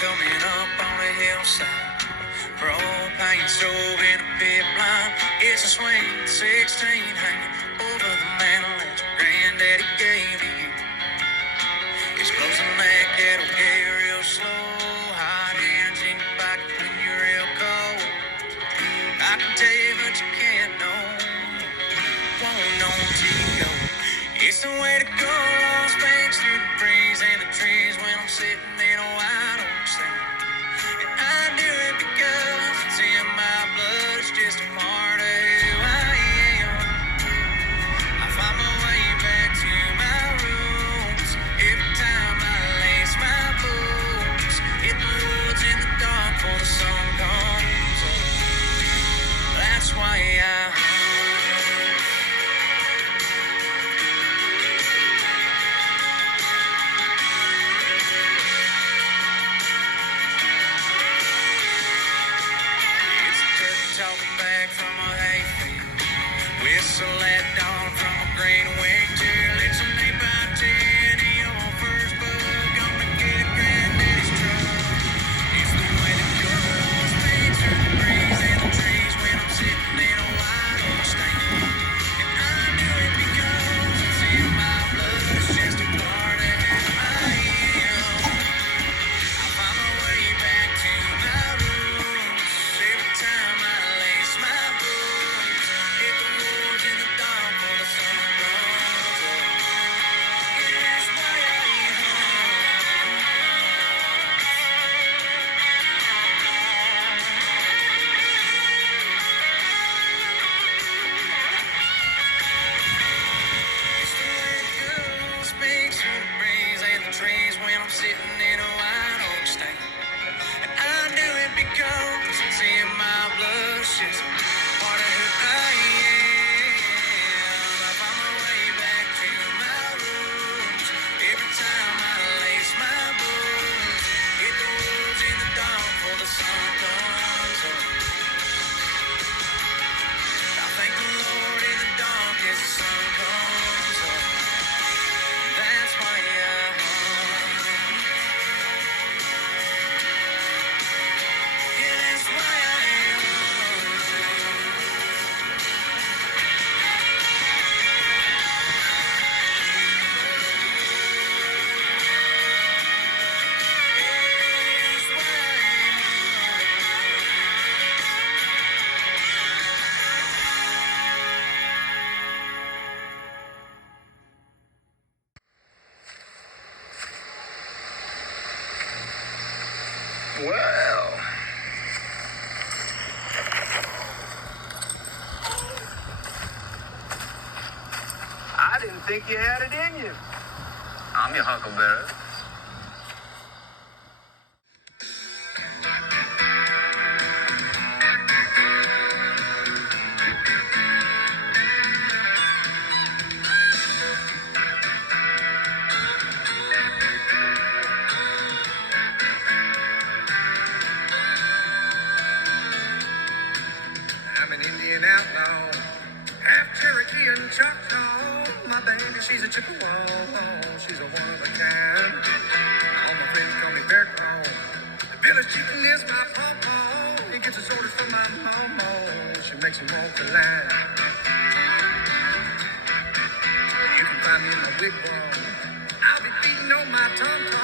coming up on a hillside. Propane stove in a pit line. It's a swing 16 hanging over the mantle that your granddaddy gave to you. It's closing that kettle gate real slow. Hot hands in your pocket when you're real cold. I can tell you, but you can't know. Won't know till you go. It's the way to go. Long spanks through the breeze and the trees when I'm sitting in a white oak stand. And I do it because it's in my blood. It's just a part of who I am. I find my way back to my roots every time I lace my boots. Hit the woods in the dark before the sun comes up. That's why I hunt. Talking back from a hayfield. Whistle at dawn from a green wing tail. It's an 8x10 in your first bug. Gonna get a granddaddy's truck. It's the way to go. Space through the breeze and the trees when I'm sitting in a white oak stand. And I do it because it's in my blood. It's just a part of who I am. I find my way back to my roots every time I lace my boots. Hit the woods in the dark before the sun comes up. Yeah, that's why I hunt. It's the way it goes. Speaks through the breeze and the trees when I'm sitting in a white oak stand. And I do it because it's in my blood. It's just part of who I am. I find my way back to my roots every time I lace my boots. Hit the woods in the dark before the sun comes up. I thank the Lord in the dark as the sun comes up. That's why I hunt. Yeah, that's why I am. That's why Well, I didn't think you had it in you. I'm your huckleberry. I'm an Indian outlaw, half Cherokee and Choctaw. My baby, she's a Chippewa. She's a one of a kind. All my friends call me Bear Claw. The village chieftain is my pawpaw. He gets his orders from my mama. She makes him walk the line. You can find me in my wigwam. I'll be beating on my tom-tom.